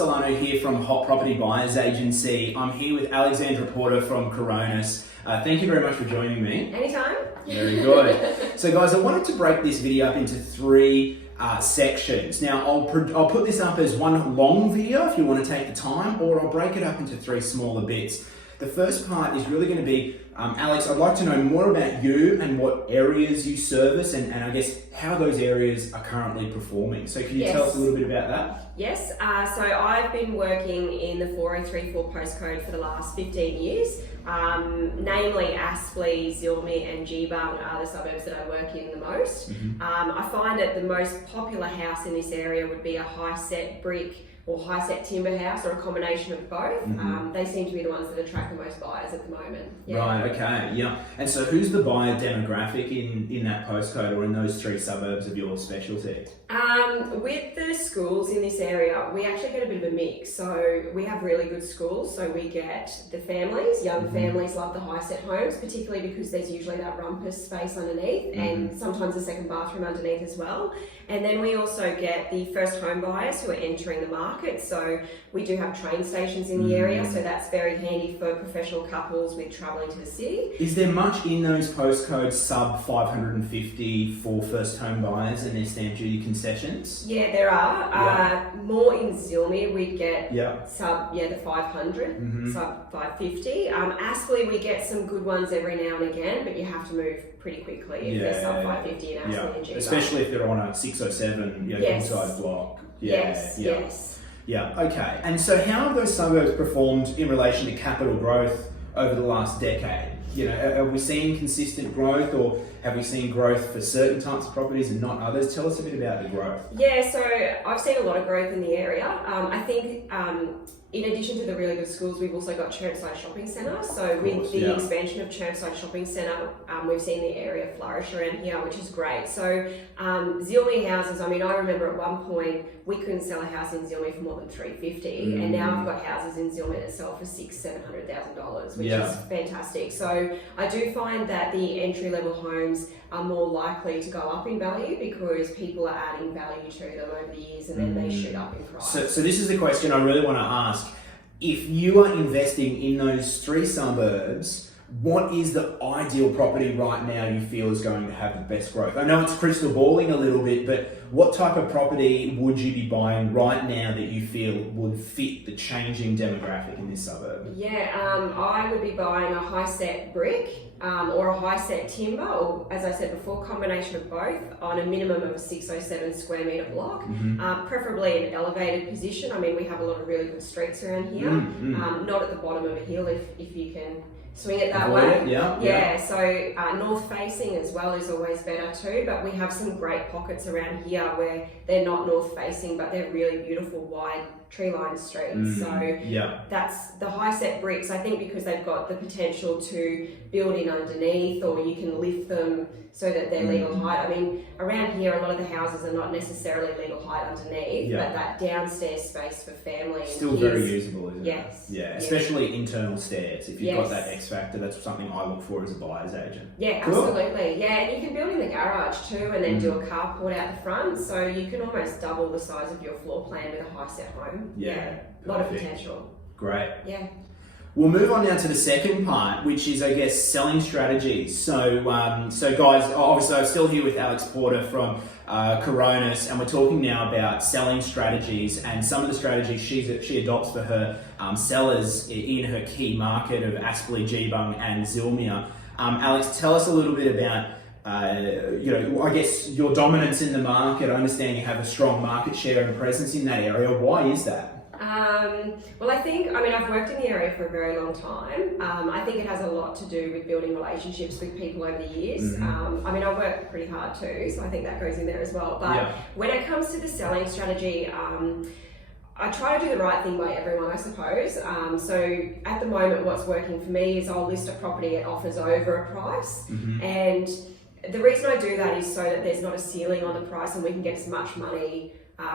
Solano here from Hot Property Buyers Agency. I'm here with Alexandra Porter from Coronis. Thank you very much for joining me. Anytime. Very good. So guys, I wanted to break this video up into three sections. Now, I'll put this up as one long video if you want to take the time, or I'll break it up into three smaller bits. The first part is really going to be, Alex, I'd like to know more about you and what areas you service and I guess how those areas are currently performing. So can you tell us a little bit about that? Yes, so I've been working in the 4034 postcode for the last 15 years. Namely Aspley, Zillmere and Geebung are the suburbs that I work in the most. I find that the most popular house in this area would be a high-set brick or high-set timber house, or a combination of both. They seem to be the ones that attract the most buyers at the moment. Yeah. Right, okay, yeah. And so who's the buyer demographic in that postcode or in those three suburbs of your specialty? With the schools in this area, we actually get a bit of a mix. So we have really good schools. So we get the families, young families love the high-set homes, particularly because there's usually that rumpus space underneath and sometimes a second bathroom underneath as well. And then we also get the first home buyers who are entering the market. So we do have train stations in the area, so that's very handy for professional couples with travelling to the city. Is there much in those postcodes sub 550 for first home buyers and their stamp duty concessions? Yeah, there are. More in Zillmere, we get sub the 500, sub 550. Aspley, we get some good ones every now and again, but you have to move pretty quickly if they're sub 550 in Aspley and Geebung. Especially if they're on a 607 inside block. Yes. Yeah, okay. And so how have those suburbs performed in relation to capital growth over the last decade? You know, are we seeing consistent growth, or have we seen growth for certain types of properties and not others? Tell us a bit about the growth. Yeah, so I've seen a lot of growth in the area. I think in addition to the really good schools, we've also got Chermside Shopping Centre. So with the expansion of Chermside Shopping Centre, we've seen the area flourish around here, which is great. So Zillmere houses, I mean, I remember at one point we couldn't sell a house in Zillmere for more than $350, and now I've got houses in Zillmere that sell for $600,000-$700,000, which is fantastic. So I do find that the entry-level homes are more likely to go up in value because people are adding value to them over the years, and then they shoot up in price. So this is the question I really want to ask. If you are investing in those three suburbs, what is the ideal property right now you feel is going to have the best growth? I know it's crystal balling a little bit, but what type of property would you be buying right now that you feel would fit the changing demographic in this suburb? Yeah, I would be buying a high-set brick or a high-set timber, or as I said before, combination of both on a minimum of a 607 square metre block, preferably an elevated position. I mean, we have a lot of really good streets around here, not at the bottom of a hill if you can swing it that way. So north facing as well is always better too, but we have some great pockets around here where they're not north facing, but they're really beautiful wide tree lined streets. So that's the high set bricks, I think, because they've got the potential to build in underneath, or you can lift them so that they're legal height. I mean, around here a lot of the houses are not necessarily legal height underneath, but that downstairs space for family still very usable, isn't it? Yes. Especially internal stairs. If you've got that X factor, that's something I look for as a buyer's agent. Yeah, absolutely. Yeah, and you can build in the garage too, and then do a carport out the front, so you can almost double the size of your floor plan with a high set home. A lot of potential. Great. Yeah. We'll move on now to the second part, which is, I guess, selling strategies. So guys, obviously I'm still here with Alex Porter from Coronis, and we're talking now about selling strategies and some of the strategies she adopts for her sellers in her key market of Aspley, Geebung and Zillmere. Alex, tell us a little bit about I guess your dominance in the market. I understand you have a strong market share and presence in that area. Why is that? Well, I've worked in the area for a very long time. I think it has a lot to do with building relationships with people over the years. I work pretty hard too, so I think that goes in there as well. But when it comes to the selling strategy, I try to do the right thing by everyone, I suppose. So at the moment, what's working for me is I'll list a property at offers over a price, and the reason I do that is so that there's not a ceiling on the price and we can get as much money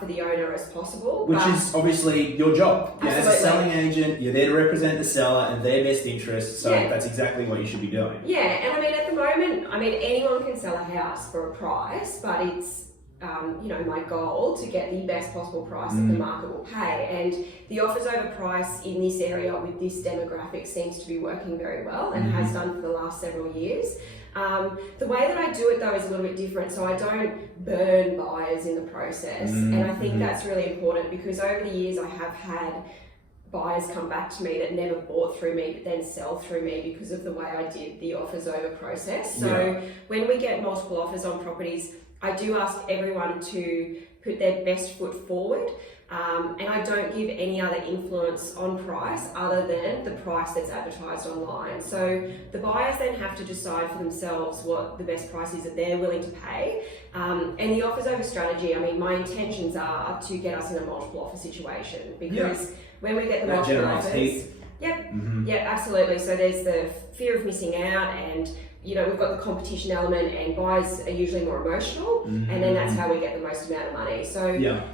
for the owner as possible. Which is obviously your job. Yeah, as a selling agent, you're there to represent the seller and their best interest, so that's exactly what you should be doing. Yeah, and at the moment, anyone can sell a house for a price, but it's my goal to get the best possible price that the market will pay. And the offers over price in this area with this demographic seems to be working very well and has done for the last several years. The way that I do it though is a little bit different, so I don't burn buyers in the process, and I think that's really important because over the years I have had buyers come back to me that never bought through me but then sell through me because of the way I did the offers over process. So when we get multiple offers on properties, I do ask everyone to put their best foot forward, and I don't give any other influence on price other than the price that's advertised online. So the buyers then have to decide for themselves what the best price is that they're willing to pay. And the offers over strategy, I mean, my intentions are to get us in a multiple offer situation because when we get the multiple offers, absolutely. So there's the fear of missing out, and we've got the competition element, and buyers are usually more emotional, and then that's how we get the most amount of money. So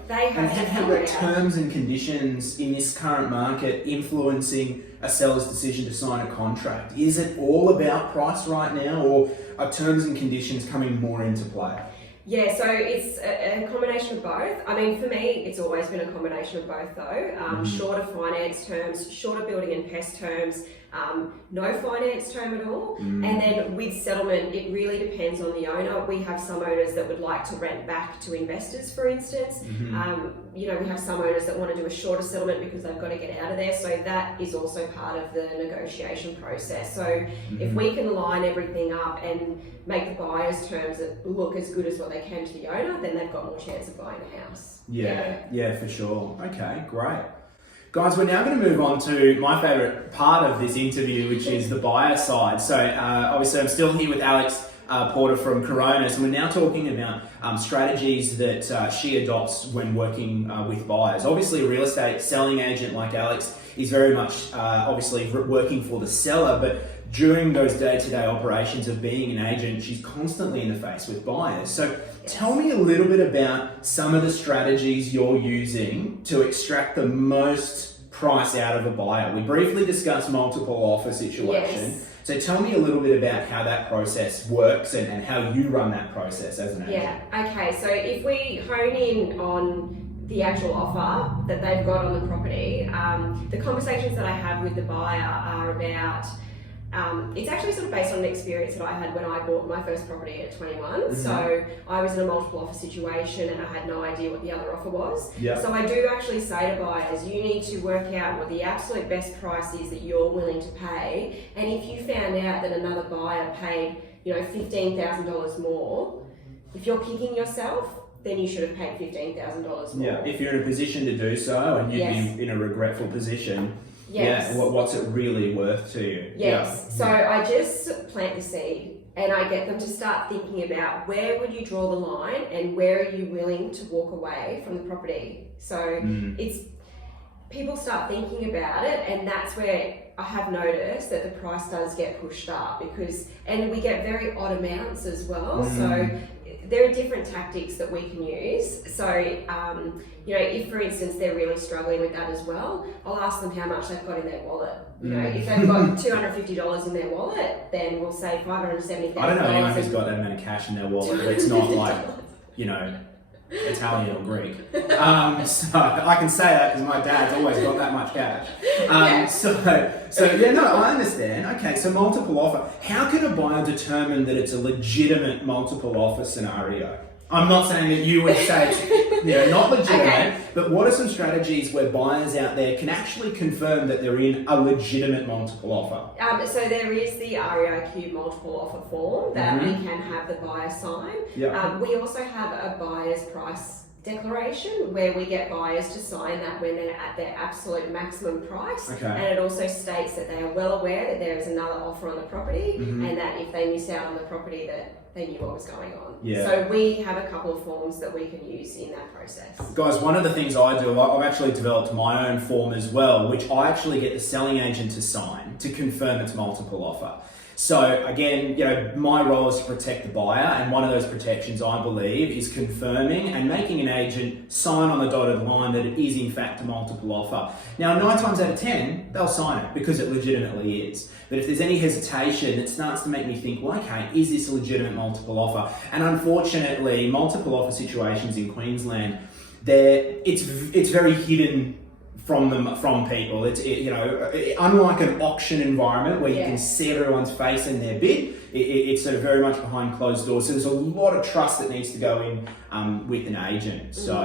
they have to figure it out. How are terms and conditions in this current market influencing a seller's decision to sign a contract? Is it all about price right now, or are terms and conditions coming more into play? Yeah, so it's a combination of both. I mean, for me, it's always been a combination of both though. Shorter finance terms, shorter building and pest terms, no finance term at all. And then with settlement, it really depends on the owner. We have some owners that would like to rent back to investors, for instance. We have some owners that want to do a shorter settlement because they've got to get out of there. So that is also part of the negotiation process. So if we can line everything up and make the buyer's terms look as good as what they can to the owner, then they've got more chance of buying a house. Yeah, for sure. Okay, great. Guys, we're now going to move on to my favourite part of this interview, which is the buyer side. So obviously I'm still here with Alex Porter from Coronas, and we're now talking about strategies that she adopts when working with buyers. Obviously a real estate selling agent like Alex is very much obviously working for the seller, but during those day-to-day operations of being an agent, she's constantly in the face with buyers. So tell me a little bit about some of the strategies you're using to extract the most price out of a buyer. We briefly discussed multiple offer situation. So tell me a little bit about how that process works and how you run that process as an agent. Okay, so if we hone in on the actual offer that they've got on the property, the conversations that I have with the buyer are about it's actually sort of based on an experience that I had when I bought my first property at 21. So I was in a multiple offer situation and I had no idea what the other offer was. So I do actually say to buyers, you need to work out what the absolute best price is that you're willing to pay. And if you found out that another buyer paid, $15,000 more, if you're kicking yourself, then you should have paid $15,000 more. If you're in a position to do so and you'd be in a regretful position, what's it really worth to you? So I just plant the seed and I get them to start thinking about where would you draw the line and where are you willing to walk away from the property. So it's people start thinking about it, and that's where I have noticed that the price does get pushed up and we get very odd amounts as well. So there are different tactics that we can use. So, if for instance they're really struggling with that as well, I'll ask them how much they've got in their wallet. If they've got $250 in their wallet, then we'll say $570,000. I don't know anyone who's got that amount of cash in their wallet, but it's not like, Italian or Greek. So I can say that because my dad's always got that much cash. I understand. Okay, so multiple offer. How can a buyer determine that it's a legitimate multiple offer scenario? I'm not saying that you would say it's not legitimate, but what are some strategies where buyers out there can actually confirm that they're in a legitimate multiple offer? So there is the REIQ multiple offer form that we can have the buyer sign. We also have a buyer's price declaration where we get buyers to sign that when they're at their absolute maximum price. And it also states that they are well aware that there is another offer on the property and that if they miss out on the property that they knew what was going on. So we have a couple of forms that we can use in that process. Guys, one of the things I do, I've actually developed my own form as well, which I actually get the selling agent to sign to confirm it's multiple offer. So again, my role is to protect the buyer, and one of those protections, I believe, is confirming and making an agent sign on the dotted line that it is in fact a multiple offer. Now, 9 times out of 10, they'll sign it because it legitimately is. But if there's any hesitation, it starts to make me think, well, okay, is this a legitimate multiple offer? And unfortunately, multiple offer situations in Queensland, it's very hidden from people. Unlike an auction environment where you can see everyone's face in their bid, it's sort of very much behind closed doors. So there's a lot of trust that needs to go in with an agent. So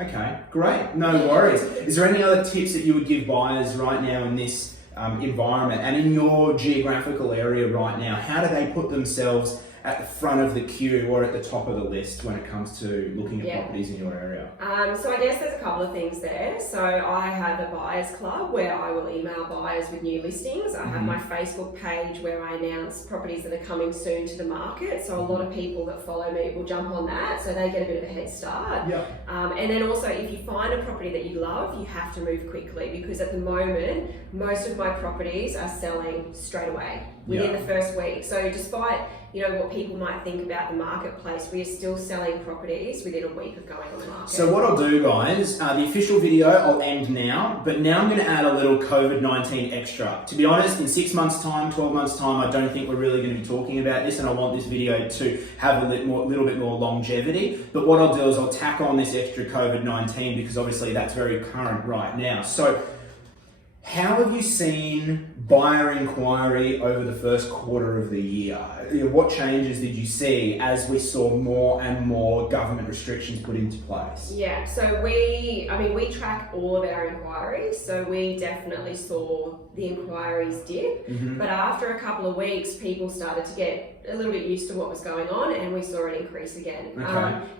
okay, great, no worries. Is there any other tips that you would give buyers right now in this environment and in your geographical area right now? How do they put themselves at the front of the queue or at the top of the list when it comes to looking at properties in your area? So I guess there's a couple of things there. So I have a buyers club where I will email buyers with new listings. I have my Facebook page where I announce properties that are coming soon to the market. So a lot of people that follow me will jump on that, so they get a bit of a head start. And then also, if you find a property that you love, you have to move quickly, because at the moment, most of my properties are selling straight away within the first week. So despite what people might think about the marketplace, we are still selling properties within a week of going on the market. So what I'll do, guys, the official video I'll end now, but now I'm going to add a little COVID-19 extra. To be honest, in 6 months' time, 12 months' time, I don't think we're really going to be talking about this, and I want this video to have a little bit more longevity. But what I'll do is I'll tack on this extra COVID-19, because obviously that's very current right now. So how have you seen buyer inquiry over the first quarter of the year? What changes did you see as we saw more and more government restrictions put into place? Yeah, so we track all of our inquiries, so we definitely saw the inquiries dip, but after a couple of weeks, people started to get a little bit used to what was going on, and we saw an increase again.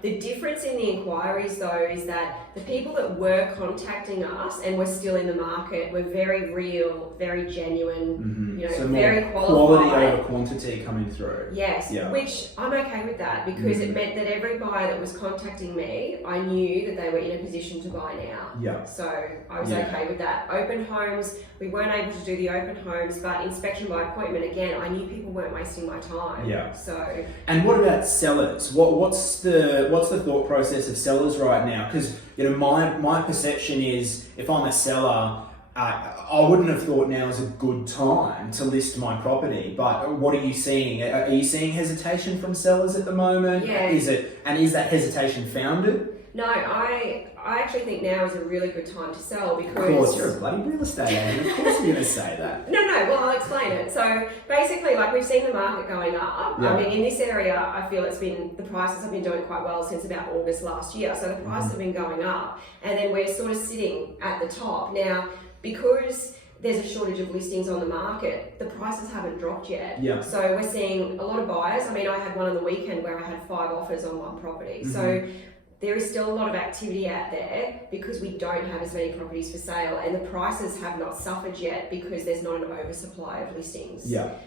The difference in the inquiries, though, is that the people that were contacting us and were still in the market were very real, very genuine, so very more qualified. Quality over quantity coming through. Yes, which I'm okay with that, because it meant that every buyer that was contacting me, I knew that they were in a position to buy now. So I was okay with that. Open homes, we weren't able to do the open homes, but inspection by appointment, again, I knew people weren't wasting my time. So. And what about sellers? What's the thought process of sellers right now? Because my perception is, if I'm a seller, I wouldn't have thought now is a good time to list my property. But what are you seeing? Are you seeing hesitation from sellers at the moment? Yeah. Is that hesitation founded? No, I actually think now is a really good time to sell, because... Of course, you're a bloody real estate agent. Of course you're going to say that. No, well, I'll explain it. So basically, we've seen the market going up. I mean, in this area, I feel the prices have been doing quite well since about August last year. So the prices have been going up, and then we're sort of sitting at the top. Now, because there's a shortage of listings on the market, the prices haven't dropped yet. So we're seeing a lot of buyers. I mean, I had one on the weekend where I had 5 offers on one property. So there is still a lot of activity out there, because we don't have as many properties for sale, and the prices have not suffered yet because there's not an oversupply of listings.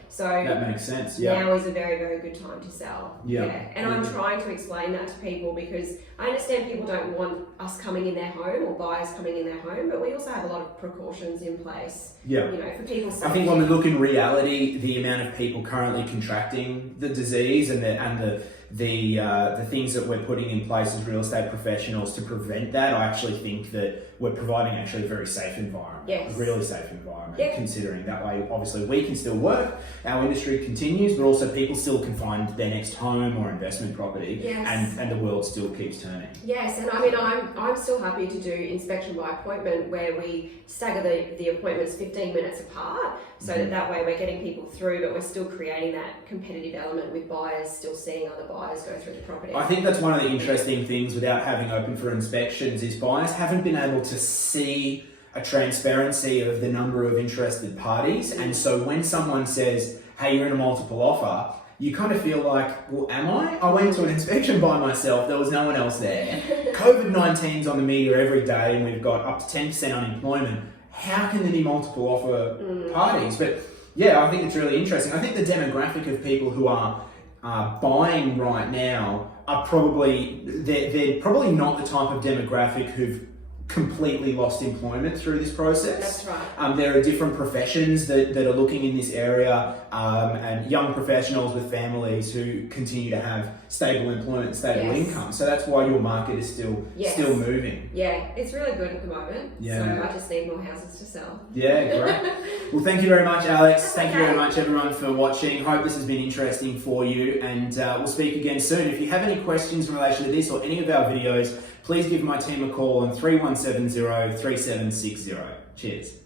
So that makes sense. Now is a very, very good time to sell. And I'm trying to explain that to people, because I understand people don't want us coming in their home or buyers coming in their home, but we also have a lot of precautions in place. For people's safety. I think when we look in reality, the amount of people currently contracting the disease and the things that we're putting in place as real estate professionals to prevent that, I actually think that we're providing a very safe environment, a really safe environment, considering that way obviously we can still work, our industry continues, but also people still can find their next home or investment property, and the world still keeps turning. And I mean, I'm still happy to do inspection by appointment, where we stagger the appointments 15 minutes apart, so that way we're getting people through, but we're still creating that competitive element with buyers still seeing other buyers go through the property. I think that's one of the interesting things without having open for inspections, is buyers haven't been able to see a transparency of the number of interested parties, and so when someone says, hey, you're in a multiple offer, you kind of feel like, well, am I? I went to an inspection by myself, there was no one else there. COVID-19's on the media every day, and we've got up to 10% unemployment. How can there be multiple offer parties? But yeah, I think it's really interesting. I think the demographic of people who are buying right now are they're probably not the type of demographic who've completely lost employment through this process. That's right. There are different professions that are looking in this area, and young professionals with families who continue to have stable employment, stable income. So that's why your market is still moving. Yeah, it's really good at the moment. Yeah. So I just need more houses to sell. Yeah, great. Well, thank you very much, Alex. Thank you very much, everyone, for watching. Hope this has been interesting for you, and we'll speak again soon. If you have any questions in relation to this or any of our videos, please give my team a call on 3170 3760. Cheers.